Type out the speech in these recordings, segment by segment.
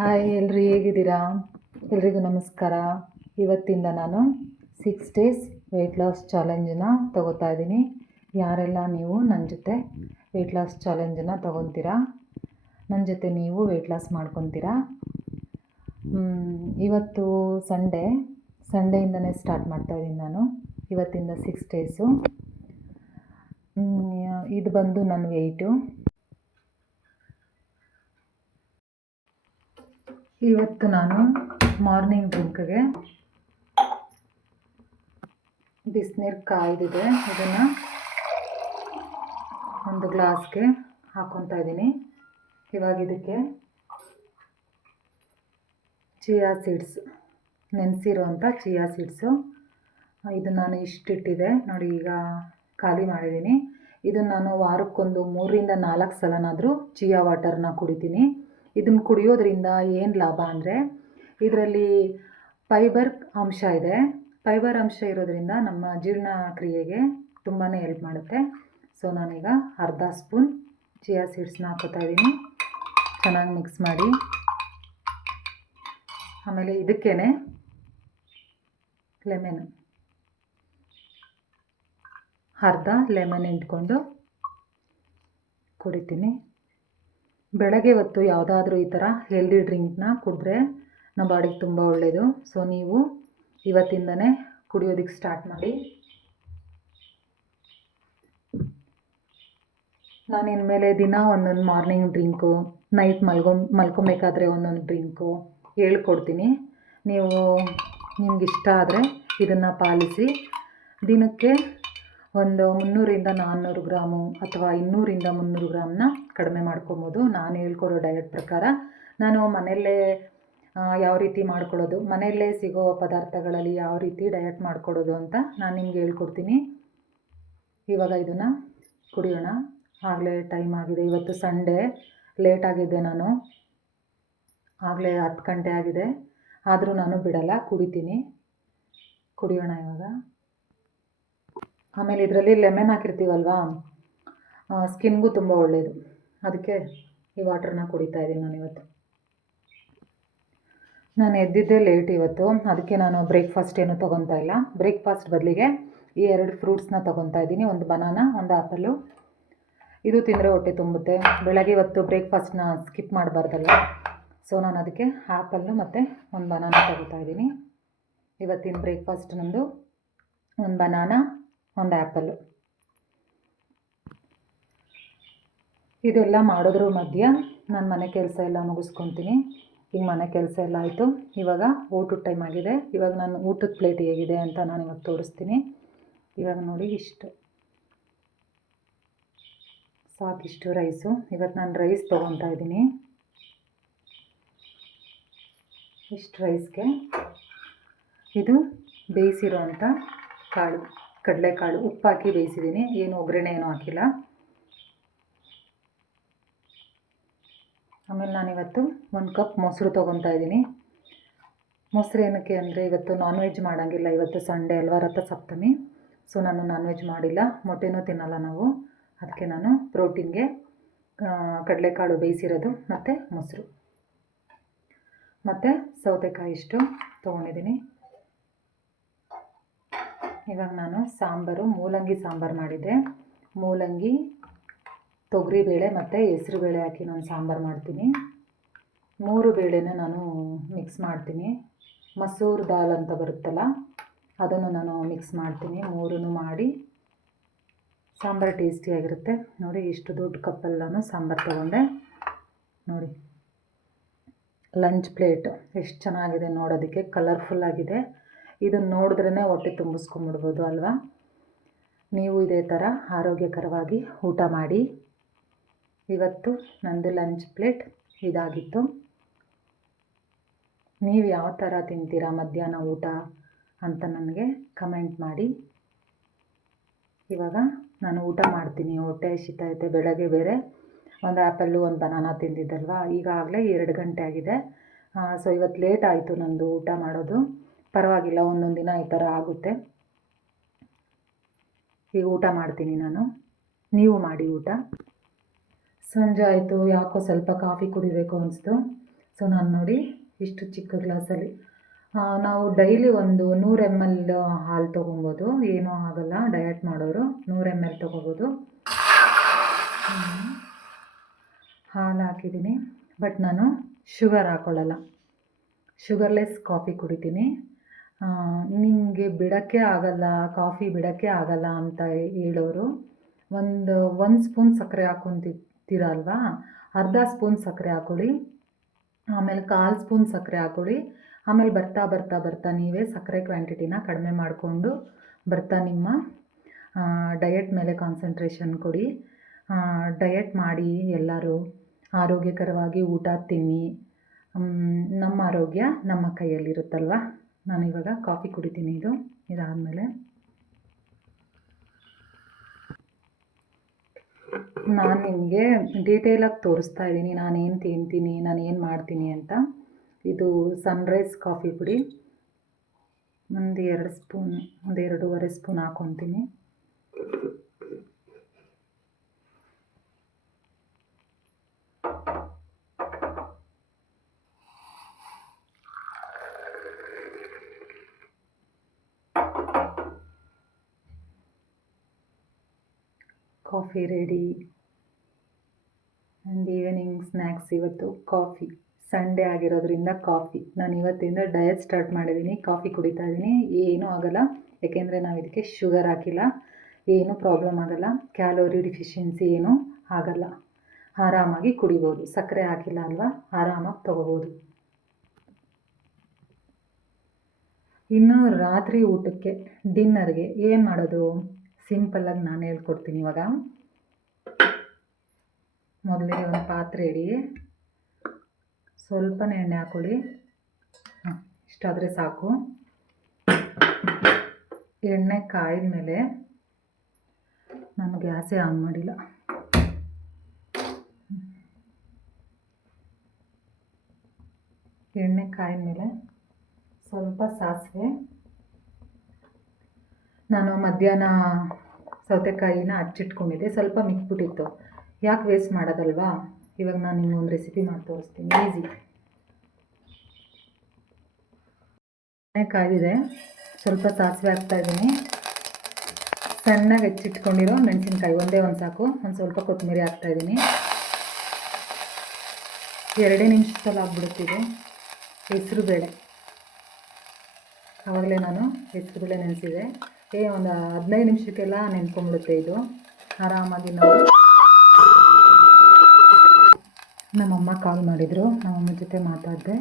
Hi ಎಲ್ಲರೂ ಹೇಗಿದ್ದೀರಾ? ಎಲ್ರಿಗೂ ನಮಸ್ಕಾರ. ಇವತ್ತಿಂದ ನಾನು ಸಿಕ್ಸ್ ಡೇಸ್ ವೆಯ್ಟ್ ಲಾಸ್ ಚಾಲೆಂಜನ್ನ ತಗೋತಾ ಇದ್ದೀನಿ. ಯಾರೆಲ್ಲ ನೀವು ನನ್ನ ಜೊತೆ ವೆಯ್ಟ್ ಲಾಸ್ ಚಾಲೆಂಜನ್ನು ತಗೊತೀರಾ? ನನ್ನ ಜೊತೆ ನೀವು ವೆಯ್ಟ್ ಲಾಸ್ ಮಾಡ್ಕೊತೀರಾ? ಇವತ್ತು ಸಂಡೇ ಸಂಡೇಯಿಂದನೇ ಸ್ಟಾರ್ಟ್ ಮಾಡ್ತಾಯಿದ್ದೀನಿ ನಾನು. ಇವತ್ತಿಂದ ಸಿಕ್ಸ್ ಡೇಸು ಇದು ಬಂದು ನನ್ನ ವೆಯ್ಟು ಇವತ್ತು ನಾನು ಮಾರ್ನಿಂಗ್ ಡ್ರಿಂಕ್ಗೆ ಬಿಸಿನೀರು ಕಾಯ್ದಿದೆ. ಇದನ್ನು ಒಂದು ಗ್ಲಾಸ್ಗೆ ಹಾಕ್ಕೊತಾ ಇದ್ದೀನಿ. ಇವಾಗ ಇದಕ್ಕೆ ಚಿಯಾ ಸೀಡ್ಸ್ ನೆನೆಸಿರುವಂಥ ಚಿಯಾ ಸೀಡ್ಸು. ಇದು ನಾನು ಇಷ್ಟಿಟ್ಟಿದೆ. ನೋಡಿ, ಈಗ ಖಾಲಿ ಮಾಡಿದ್ದೀನಿ. ಇದನ್ನು ನಾನು ವಾರಕ್ಕೊಂದು ಮೂರರಿಂದ ನಾಲ್ಕು ಸಲನಾದರೂ ಚಿಯಾ ವಾಟರ್ನ ಕುಡಿತೀನಿ. ಇದನ್ನು ಕುಡಿಯೋದ್ರಿಂದ ಏನು ಲಾಭ ಅಂದರೆ ಇದರಲ್ಲಿ ಫೈಬರ್ ಅಂಶ ಇದೆ. ಫೈಬರ್ ಅಂಶ ಇರೋದರಿಂದ ನಮ್ಮ ಜೀರ್ಣಕ್ರಿಯೆಗೆ ತುಂಬಾ ಹೆಲ್ಪ್ ಮಾಡುತ್ತೆ. ಸೊ ನಾನೀಗ ಅರ್ಧ ಸ್ಪೂನ್ ಚಿಯಾ ಸೀಡ್ಸ್ನ ಹಾಕೋತಾ ಇದ್ದೀನಿ. ಚೆನ್ನಾಗಿ ಮಿಕ್ಸ್ ಮಾಡಿ. ಆಮೇಲೆ ಇದಕ್ಕೇ ಲೆಮನ್ ಅರ್ಧ ಲೆಮನ್ ಇಟ್ಕೊಂಡು ಕುಡಿತೀನಿ. ಬೆಳಗ್ಗೆ ಹೊತ್ತು ಯಾವುದಾದ್ರೂ ಈ ಥರ ಹೆಲ್ದಿ ಡ್ರಿಂಕ್ನ ಕುಡಿದ್ರೆ ನಮ್ಮ ಬಾಡಿಗೆ ತುಂಬ ಒಳ್ಳೆಯದು ಸೊ ನೀವು ಇವತ್ತಿಂದನೇ ಕುಡಿಯೋದಕ್ಕೆ ಸ್ಟಾರ್ಟ್ ಮಾಡಿ. ನಾನು ಇನ್ಮೇಲೆ ದಿನ ಒಂದೊಂದು ಮಾರ್ನಿಂಗ್ ಡ್ರಿಂಕು ನೈಟ್ ಮಲ್ಗೊ, ಮಲ್ಕೊಬೇಕಾದ್ರೆ ಒಂದೊಂದು ಡ್ರಿಂಕು ಹೇಳ್ಕೊಡ್ತೀನಿ. ನೀವು ನಿಮ್ಗೆ ಇಷ್ಟ ಆದರೆ ಇದನ್ನು ಪಾಲಿಸಿ. ದಿನಕ್ಕೆ ಒಂದು ಮುನ್ನೂರಿಂದ ನಾನ್ನೂರು ಗ್ರಾಮು ಅಥವಾ ಇನ್ನೂರಿಂದ ಮುನ್ನೂರು ಗ್ರಾಮ್ನ ಕಡಿಮೆ ಮಾಡ್ಕೊಬೋದು. ನಾನು ಹೇಳ್ಕೊಡೋ ಡಯಟ್ ಪ್ರಕಾರ ನಾನು ಮನೆಯಲ್ಲೇ ಯಾವ ರೀತಿ ಮಾಡ್ಕೊಳ್ಳೋದು, ಮನೆಯಲ್ಲೇ ಸಿಗೋ ಪದಾರ್ಥಗಳಲ್ಲಿ ಯಾವ ರೀತಿ ಡಯಟ್ ಮಾಡ್ಕೊಳ್ಳೋದು ಅಂತ ನಾನು ನಿಮ್ಗೆ ಹೇಳ್ಕೊಡ್ತೀನಿ. ಇವಾಗ ಇದನ್ನು ಕುಡಿಯೋಣ. ಆಗಲೇ ಟೈಮ್ ಆಗಿದೆ. ಇವತ್ತು ಸಂಡೇ ಲೇಟ್ ಆಗಿದ್ದೆ ನಾನು. ಆಗಲೇ ಹತ್ತು ಗಂಟೆ ಆಗಿದೆ. ಆದರೂ ನಾನು ಬಿಡಲ್ಲ, ಕುಡಿತೀನಿ. ಕುಡಿಯೋಣ ಇವಾಗ. ಆಮೇಲೆ ಇದರಲ್ಲಿ ಲೆಮನ್ ಹಾಕಿರ್ತೀವಲ್ವಾ? ಸ್ಕಿನ್ಗೂ ತುಂಬ ಒಳ್ಳೆಯದು ಅದಕ್ಕೆ ಈ ವಾಟ್ರನ್ನ ಕುಡಿತಾ ಇದ್ದೀನಿ ನಾನು ಇವತ್ತು. ನಾನು ಎದ್ದಿದ್ದೇ ಲೇಟ್ ಇವತ್ತು. ಅದಕ್ಕೆ ನಾನು ಬ್ರೇಕ್ಫಾಸ್ಟ್ ಏನು ತೊಗೊತಾ ಇಲ್ಲ. ಬ್ರೇಕ್ಫಾಸ್ಟ್ ಬದಲಿಗೆ ಈ ಎರಡು ಫ್ರೂಟ್ಸ್ನ ತೊಗೊತಾ ಇದ್ದೀನಿ. ಒಂದು ಬನಾನಾ, ಒಂದು ಆ್ಯಪಲ್ಲು ಇದು ತಿಂದರೆ ಹೊಟ್ಟೆ ತುಂಬುತ್ತೆ. ಬೆಳಗ್ಗೆ ಇವತ್ತು ಬ್ರೇಕ್ಫಾಸ್ಟ್ನ ಸ್ಕಿಪ್ ಮಾಡಬಾರ್ದಲ್ಲ ಸೊ, ನಾನು ಅದಕ್ಕೆ ಆ್ಯಪಲ್ಲು ಮತ್ತು ಒಂದು ಬನಾನ ತೊಗೋತಾ ಇದ್ದೀನಿ. ಇವತ್ತಿನ ಬ್ರೇಕ್ಫಾಸ್ಟ್ ನಂದು ಒಂದು ಬನಾನಾ ಒಂದು ಆ್ಯಪಲ್ಲು. ಇದೆಲ್ಲ ಮಾಡೋದ್ರ ಮಧ್ಯ ನಾನು ಮನೆ ಕೆಲಸ ಎಲ್ಲ ಮುಗಿಸ್ಕೊತೀನಿ. ಈಗ ಮನೆ ಕೆಲಸ ಎಲ್ಲ ಆಯಿತು. ಇವಾಗ ಊಟದ ಟೈಮ್ ಆಗಿದೆ. ಇವಾಗ ನಾನು ಊಟದ ಪ್ಲೇಟ್ ಹೇಗಿದೆ ಅಂತ ನಾನು ಇವಾಗ ತೋರಿಸ್ತೀನಿ. ಇವಾಗ ನೋಡಿ ಇಷ್ಟು. ಸಾಕಿಷ್ಟು ರೈಸು ಇವತ್ತು ನಾನು ರೈಸ್ ತೊಗೊತಾ ಇದ್ದೀನಿ. ಇಷ್ಟು ರೈಸ್ಗೆ ಇದು ಬೇಯಿಸಿರೋವಂಥ ಕಾಳು. ಕಡಲೆಕಾಳು ಉಪ್ಪು ಹಾಕಿ ಬೇಯಿಸಿದ್ದೀನಿ. ಏನು ಒಗ್ಗರಣೆ ಏನೂ ಹಾಕಿಲ್ಲ. ಆಮೇಲೆ ನಾನಿವತ್ತು ಒಂದು ಕಪ್ ಮೊಸರು ತೊಗೊತಾ ಇದ್ದೀನಿ. ಮೊಸರು ಏನಕ್ಕೆ ಅಂದರೆ ಇವತ್ತು ನಾನ್ ವೆಜ್ ಮಾಡೋಂಗಿಲ್ಲ. ಇವತ್ತು ಸಂಡೇ ಅಲ್ವಾ ರಥ ಸಪ್ತಮಿ ಸೊ ನಾನು ನಾನ್ ವೆಜ್ ಮಾಡಿಲ್ಲ. ಮೊಟ್ಟೆನೂ ತಿನ್ನಲ್ಲ ನಾವು. ಅದಕ್ಕೆ ನಾನು ಪ್ರೋಟೀನ್ಗೆ ಕಡಲೆಕಾಳು ಬೇಯಿಸಿರೋದು ಮತ್ತು ಮೊಸರು. ಮತ್ತು ಸೌತೆಕಾಯಿ ಇಷ್ಟು ತೊಗೊಂಡಿದ್ದೀನಿ. ಇವಾಗ ನಾನು ಸಾಂಬಾರು, ಮೂಲಂಗಿ ಸಾಂಬಾರು ಮಾಡಿದ್ದೆ ಮೂಲಂಗಿ ತೊಗರಿಬೇಳೆ ಮತ್ತು ಹೆಸ್ರುಬೇಳೆ ಹಾಕಿ ನಾನು ಸಾಂಬಾರು ಮಾಡ್ತೀನಿ. ಮೂರು ಬೇಳೆನ ನಾನು ಮಿಕ್ಸ್ ಮಾಡ್ತೀನಿ. ಮಸೂರ್ ದಾಲ್ ಅಂತ ಬರುತ್ತಲ್ಲ, ಅದನ್ನು ನಾನು ಮಿಕ್ಸ್ ಮಾಡ್ತೀನಿ. ಮೂರೂ ಮಾಡಿ, ಸಾಂಬಾರು ಟೇಸ್ಟಿಯಾಗಿರುತ್ತೆ ನೋಡಿ, ಇಷ್ಟು ದೊಡ್ಡ ಕಪ್ಪಲ್ಲಿ ನಾನು ಸಾಂಬಾರು ತೊಗೊಂಡೆ. ನೋಡಿ ಲಂಚ್ ಪ್ಲೇಟ್ ಎಷ್ಟು ಚೆನ್ನಾಗಿದೆ ನೋಡೋದಕ್ಕೆ ಕಲರ್ಫುಲ್ ಆಗಿದೆ. ಇದನ್ನು ನೋಡಿದ್ರೇ ಹೊಟ್ಟೆ ತುಂಬಿಸ್ಕೊಂಬಿಡ್ಬೋದು ಅಲ್ವಾ? ನೀವು ಇದೇ ಥರ ಆರೋಗ್ಯಕರವಾಗಿ ಊಟ ಮಾಡಿ. ಇವತ್ತು ನಂದು ಲಂಚ್ ಪ್ಲೇಟ್ ಇದಾಗಿತ್ತು. ನೀವು ಯಾವ ಥರ ತಿಂತೀರಾ ಮಧ್ಯಾಹ್ನ ಊಟ ಅಂತ ನನಗೆ ಕಮೆಂಟ್ ಮಾಡಿ. ಇವಾಗ ನಾನು ಊಟ ಮಾಡ್ತೀನಿ. ಹೊಟ್ಟೆ ಹಸಿತೈತೆ ಬೆಳಗ್ಗೆ ಬೇರೆ. ಒಂದು ಆ್ಯಪಲ್ಲು ಒಂದು ಬನಾನಾ ತಿಂದಿದ್ದಲ್ವಾ? ಈಗಾಗಲೇ ಎರಡು ಗಂಟೆ ಆಗಿದೆ. ಸೊ ಇವತ್ತು ಲೇಟ್ ಆಯಿತು ನಂದು ಊಟ ಮಾಡೋದು. ಪರವಾಗಿಲ್ಲ, ಒಂದೊಂದು ದಿನ ಈ ಥರ ಆಗುತ್ತೆ. ಈಗ ಊಟ ಮಾಡ್ತೀನಿ ನಾನು. ನೀವು ಮಾಡಿ ಊಟ. ಸಂಜೆ ಆಯಿತು, ಯಾಕೋ ಸ್ವಲ್ಪ ಕಾಫಿ ಕುಡಿಬೇಕು ಅನಿಸ್ತು. ಸೊ ನಾನು ನೋಡಿ ಇಷ್ಟು ಚಿಕ್ಕ ಗ್ಲಾಸಲ್ಲಿ. ನಾವು ಡೈಲಿ ಒಂದು ನೂರು ಎಂ ಎಲ್ ಹಾಲು ತೊಗೊಬೋದು. ಏನೂ ಆಗಲ್ಲ, ಡಯಟ್ ಮಾಡೋರು ನೂರು ಎಂ ಎಲ್ ತೊಗೋಬೋದು. ಹಾಲು ಹಾಕಿದ್ದೀನಿ. ಬಟ್ ನಾನು ಶುಗರ್ ಹಾಕ್ಕೊಳ್ಳಲ್ಲ ಶುಗರ್ಲೆಸ್ ಕಾಫಿ ಕುಡಿತೀನಿ. ನಿಮಗೆ ಬಿಡೋಕ್ಕೆ ಆಗಲ್ಲ, ಕಾಫಿ ಬಿಡೋಕ್ಕೆ ಆಗಲ್ಲ ಅಂತ ಹೇಳೋರು ಒಂದು ಒಂದು ಸ್ಪೂನ್ ಸಕ್ಕರೆ ಹಾಕ್ಕೊಂತಿರ್ತೀರ ಅರ್ಧ ಸ್ಪೂನ್ ಸಕ್ಕರೆ ಹಾಕೊಳ್ಳಿ, ಆಮೇಲೆ ಕಾಲು ಸ್ಪೂನ್ ಸಕ್ಕರೆ ಹಾಕ್ಕೊಳ್ಳಿ ಆಮೇಲೆ ಬರ್ತಾ ಬರ್ತಾ ಬರ್ತಾ ನೀವೇ ಸಕ್ಕರೆ ಕ್ವಾಂಟಿಟಿನ ಕಡಿಮೆ ಮಾಡಿಕೊಂಡು ಬರ್ತಾ ನಿಮ್ಮ ಡಯಟ್ ಮೇಲೆ ಕಾನ್ಸಂಟ್ರೇಷನ್ ಕೊಡಿ. ಡಯಟ್ ಮಾಡಿ ಎಲ್ಲರೂ ಆರೋಗ್ಯಕರವಾಗಿ ಊಟ ತಿನ್ನಿ. ನಮ್ಮ ಆರೋಗ್ಯ ನಮ್ಮ ಕೈಯಲ್ಲಿರುತ್ತಲ್ವ? ನಾನಿವಾಗ ಕಾಫಿ ಕುಡಿತೀನಿ ಇದು. ಇದಾದಮೇಲೆ ನಾನು ನಿಮಗೆ ಡೀಟೇಲಾಗಿ ತೋರಿಸ್ತಾ ಇದ್ದೀನಿ. ನಾನೇನು ತಿಂತೀನಿ ನಾನು ಏನು ಮಾಡ್ತೀನಿ ಅಂತ. ಇದು ಸನ್ರೈಸ್ ಕಾಫಿ ಪುಡಿ. ಒಂದು ಎರಡು ಸ್ಪೂನ್, ಒಂದು ಎರಡೂವರೆ spoon ಹಾಕ್ಕೊತೀನಿ coffee ready and evening snacks ಇವತ್ತು ಕಾಫಿ. ಸಂಡೇ ಆಗಿರೋದ್ರಿಂದ ಕಾಫಿ. ನಾನು ಇವತ್ತಿಂದ ಡಯಟ್ ಸ್ಟಾರ್ಟ್ ಮಾಡಿದ್ದೀನಿ ಕಾಫಿ ಕುಡಿತಾ ಇದ್ದೀನಿ ಏನೂ ಆಗಲ್ಲ. ಯಾಕೆಂದರೆ ನಾವು ಇದಕ್ಕೆ ಶುಗರ್ ಹಾಕಿಲ್ಲ. ಏನೂ ಪ್ರಾಬ್ಲಮ್ ಆಗಲ್ಲ. ಕ್ಯಾಲೋರಿ ಡಿಫಿಷಿಯನ್ಸಿ ಏನೂ ಆಗಲ್ಲ. ಆರಾಮಾಗಿ ಕುಡಿಬೋದು. ಸಕ್ಕರೆ ಹಾಕಿಲ್ಲ ಅಲ್ವಾ? ಆರಾಮಾಗಿ ತೊಗೋಬೋದು. ಇನ್ನು ರಾತ್ರಿ ಊಟಕ್ಕೆ ಡಿನ್ನರ್ಗೆ ಏನು ಮಾಡೋದು? ಸಿಂಪಲ್ಲಾಗಿ ನಾನು ಹೇಳ್ಕೊಡ್ತೀನಿ ಇವಾಗ. ಮೊದಲಿಗೆ ಒಂದು ಪಾತ್ರೆ ಇಡಿ. ಸ್ವಲ್ಪನೇ ಎಣ್ಣೆ ಹಾಕೊಳ್ಳಿ. ಹಾಂ ಇಷ್ಟಾದರೆ ಸಾಕು. ಎಣ್ಣೆ ಕಾಯಿದ ಮೇಲೆ ನಾನು ಗ್ಯಾಸೇ ಆನ್ ಮಾಡಿಲ್ಲ. ಎಣ್ಣೆ ಕಾಯಿದ ಮೇಲೆ ಸ್ವಲ್ಪ ಸಾಸಿವೆ. ನಾನು ಮಧ್ಯಾಹ್ನ ಸೌತೆಕಾಯಿನ ಹಚ್ಚಿಟ್ಕೊಂಡಿದ್ದೆ ಸ್ವಲ್ಪ ಮಿಕ್ಬಿಟ್ಟಿತ್ತು. ಯಾಕೆ ವೇಸ್ಟ್ ಮಾಡೋದಲ್ವಾ? ಇವಾಗ ನಾನು ನಿಮ್ಗೆ ಒಂದು ರೆಸಿಪಿ ಮಾಡಿ ತೋರಿಸ್ತೀನಿ. ಈಸಿ ಕಾಯಿದೆ ಸ್ವಲ್ಪ ಸಾಸಿವೆ ಹಾಕ್ತಾಯಿದ್ದೀನಿ ಸಣ್ಣಗೆ ಹೆಚ್ಚಿಟ್ಕೊಂಡಿರೋ ಮೆಣಸಿನ್ಕಾಯಿ. ಒಂದೇ ಒಂದು ಸಾಕು. ಒಂದು ಸ್ವಲ್ಪ ಕೊತ್ತಂಬರಿ ಹಾಕ್ತಾಯಿದ್ದೀನಿ ಎರಡೇ ನಿಮಿಷದಲ್ಲಿ ಆಗ್ಬಿಡುತ್ತಿದೆ. ಹೆಸರು ಬೇಳೆ. ಆವಾಗಲೇ ನಾನು ಹೆಸರು ಬೇಳೆ ನೆನೆಸಿದೆ. ಏ, ಒಂದು ಹದಿನೈದು ನಿಮಿಷಕ್ಕೆಲ್ಲ ನೆನ್ಕೊಂಬಿಡುತ್ತೆ ಇದು. ಆರಾಮಾಗಿ ನಾವು. ನಮ್ಮಮ್ಮ ಕಾಲ್ ಮಾಡಿದರು. ನಮ್ಮಮ್ಮ ಜೊತೆ ಮಾತಾಡಿದೆ.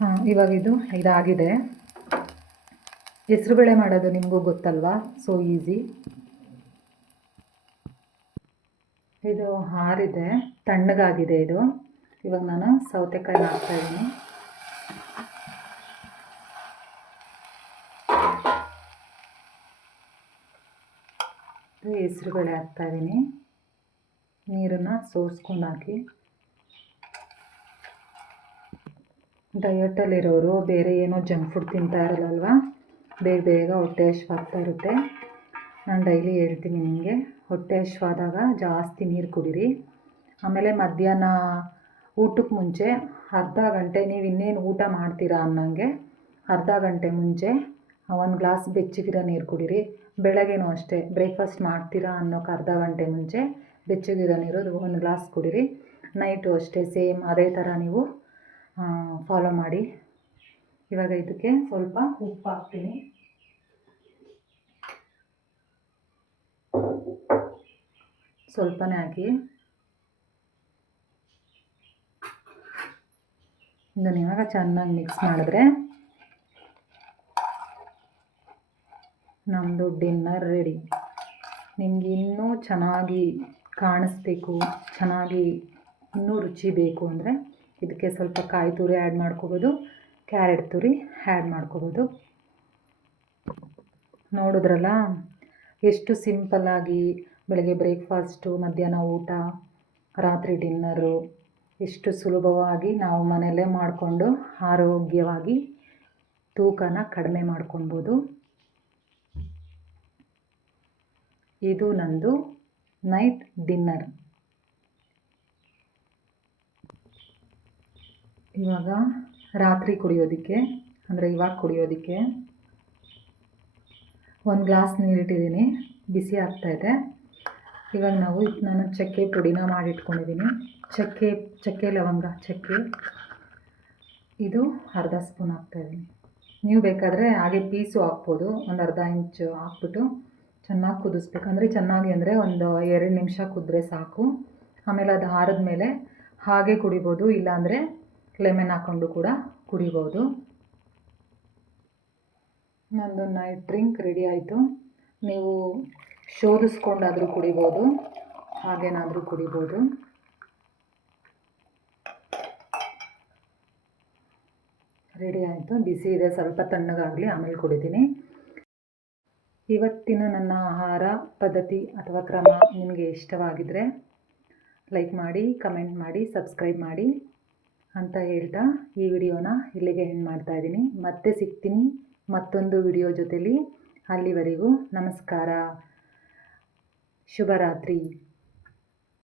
ಹಾಂ ಇವಾಗ ಇದು ಇದಾಗಿದೆ. ಹೆಸರುಬೇಳೆ ಮಾಡೋದು ನಿಮಗೂ ಗೊತ್ತಲ್ವಾ? ಸೊ ಈಸಿ ಇದು ಹಾರಿದೆ. ತಣ್ಣಗಾಗಿದೆ ಇದು. ಇವಾಗ ನಾನು ಸೌತೆಕಾಯಿ ಹಾಕ್ತಾಯಿದ್ದೀನಿ ಹೆಸರುಬೇಳೆ ಹಾಕ್ತಾಯಿದ್ದೀನಿ ನೀರನ್ನು ಸೋಸ್ಕೊಂಡು ಹಾಕಿ ಡಯಟಲ್ಲಿರೋರು ಬೇರೆ ಏನೋ ಜಂಕ್ ಫುಡ್ ತಿಂತಾ ಬೇಗ ಬೇಗ ಹೊಟ್ಟೆ ಹಶ್ವಾಗ್ತಾ ಇರುತ್ತೆ. ನಾನು ಡೈಲಿ ಹೇಳ್ತೀನಿ ನಿಮಗೆ ಹೊಟ್ಟೆ ಹಶ್ವಾದಾಗ ಜಾಸ್ತಿ ನೀರು ಕುಡೀರಿ. ಆಮೇಲೆ ಮಧ್ಯಾಹ್ನ ಊಟಕ್ಕೆ ಮುಂಚೆ ಅರ್ಧ ಗಂಟೆ, ನೀವು ಇನ್ನೇನು ಊಟ ಮಾಡ್ತೀರಾ ಅನ್ನೋಂಗೆ ಅರ್ಧ ಗಂಟೆ ಮುಂಚೆ ಒಂದು ಗ್ಲಾಸ್ ಬೆಚ್ಚಗಿರೋ ನೀರು ಕುಡೀರಿ. ಬೆಳಗ್ಗೆನೂ ಅಷ್ಟೇ ಬ್ರೇಕ್ಫಾಸ್ಟ್ ಮಾಡ್ತೀರಾ ಅನ್ನೋಕೆ ಅರ್ಧ ಗಂಟೆ ಮುಂಚೆ ಬೆಚ್ಚಗಿರೋ ನೀರು ಒಂದು ಗ್ಲಾಸ್ ಕುಡೀರಿ. ನೈಟು ಅಷ್ಟೇ ಸೇಮ್ ಅದೇ ಥರ ನೀವು ಫಾಲೋ ಮಾಡಿ. ಇವಾಗ ಇದಕ್ಕೆ ಸ್ವಲ್ಪ ಉಪ್ಪು ಹಾಕ್ತೀನಿ. ಸ್ವಲ್ಪನೇ ಹಾಕಿ. ಇದನ್ನು ಇವಾಗ ಚೆನ್ನಾಗಿ ಮಿಕ್ಸ್ ಮಾಡಿದ್ರೆ ನಮ್ಮದು ಡಿನ್ನರ್ ರೆಡಿ. ನಿಮ್ಗೆ ಇನ್ನೂ ಚೆನ್ನಾಗಿ ಕಾಣಿಸ್ಬೇಕು, ಚೆನ್ನಾಗಿ ಇನ್ನೂ ರುಚಿ ಬೇಕು ಅಂದರೆ ಇದಕ್ಕೆ ಸ್ವಲ್ಪ ಕಾಯಿ ತುರಿ ಆ್ಯಡ್ ಮಾಡ್ಕೋಬೋದು ಕ್ಯಾರೆಟ್ ತುರಿ ಆ್ಯಡ್ ಮಾಡ್ಕೋಬೋದು. ನೋಡಿದ್ರಲ್ಲ, ಎಷ್ಟು ಸಿಂಪಲ್ಲಾಗಿ ಬೆಳಗ್ಗೆ ಬ್ರೇಕ್ಫಾಸ್ಟು ಮಧ್ಯಾಹ್ನ ಊಟ, ರಾತ್ರಿ ಡಿನ್ನರು ಎಷ್ಟು ಸುಲಭವಾಗಿ ನಾವು ಮನೆಯಲ್ಲೇ ಮಾಡಿಕೊಂಡು ಆರೋಗ್ಯವಾಗಿ ತೂಕನ ಕಡಿಮೆ ಮಾಡ್ಕೊಳ್ಬೋದು. ಇದು ನಂದು ನೈಟ್ ಡಿನ್ನರ್. ಇವಾಗ ರಾತ್ರಿ ಕುಡಿಯೋದಕ್ಕೆ, ಅಂದರೆ ಇವಾಗ ಕುಡಿಯೋದಕ್ಕೆ ಒಂದು ಗ್ಲಾಸ್ ನೀರಿಟ್ಟಿದ್ದೀನಿ, ಬಿಸಿ ಆಗ್ತಾಯಿದೆ ಇವಾಗ ನಾವು ಇದು ನಾನು ಚಕ್ಕೆ ಪುಡಿನ ಮಾಡಿಟ್ಕೊಂಡಿದ್ದೀನಿ. ಚಕ್ಕೆ ಚಕ್ಕೆ ಲವಂಗ, ಚಕ್ಕೆ. ಇದು ಅರ್ಧ ಸ್ಪೂನ್ ಹಾಕ್ತಾಯಿದ್ದೀನಿ ನೀವು ಬೇಕಾದರೆ ಹಾಗೆ ಪೀಸು ಹಾಕ್ಬೋದು, ಒಂದು ಅರ್ಧ ಇಂಚು ಹಾಕ್ಬಿಟ್ಟು ಚೆನ್ನಾಗಿ ಕುದಿಸ್ಬೇಕು. ಅಂದರೆ ಚೆನ್ನಾಗಿ ಅಂದರೆ ಒಂದು ಎರಡು ನಿಮಿಷ ಕುದ್ರೆ ಸಾಕು. ಆಮೇಲೆ ಅದು ಹಾರದ ಮೇಲೆ ಹಾಗೆ ಕುಡಿಬೋದು, ಇಲ್ಲಾಂದರೆ ಲೆಮೆನ್ ಹಾಕ್ಕೊಂಡು ಕೂಡ ಕುಡಿಬೋದು. ನಂದು ನೈಟ್ ಡ್ರಿಂಕ್ ರೆಡಿ ಆಯಿತು. ನೀವು ಶೋಧಿಸ್ಕೊಂಡಾದರೂ ಕುಡಿಬೋದು, ಹಾಗೇನಾದರೂ ಕುಡಿಬೋದು. ರೆಡಿ ಆಯಿತು. ಬಿಸಿ ಇದೆ, ಸ್ವಲ್ಪ ತಣ್ಣಗಾಗಲಿ ಆಮೇಲೆ ಕುಡಿತೀನಿ. ಇವತ್ತಿನ ನನ್ನ ಆಹಾರ, ಪದ್ಧತಿ ಅಥವಾ ಕ್ರಮ ನಿಮಗೆ ಇಷ್ಟವಾಗಿದ್ದರೆ ಲೈಕ್ ಮಾಡಿ ಕಮೆಂಟ್ ಮಾಡಿ ಸಬ್ಸ್ಕ್ರೈಬ್ ಮಾಡಿ ಅಂತ ಹೇಳ್ತಾ ಈ ವಿಡಿಯೋನ ಇಲ್ಲಿಗೆ ಎಂಡ್ ಮಾಡ್ತಾ ಇದ್ದೀನಿ. ಮತ್ತೆ ಸಿಗ್ತೀನಿ ಮತ್ತೊಂದು ವಿಡಿಯೋ ಜೊತೆಲಿ. ಅಲ್ಲಿವರೆಗೂ ನಮಸ್ಕಾರ. ಶುಭರಾತ್ರಿ.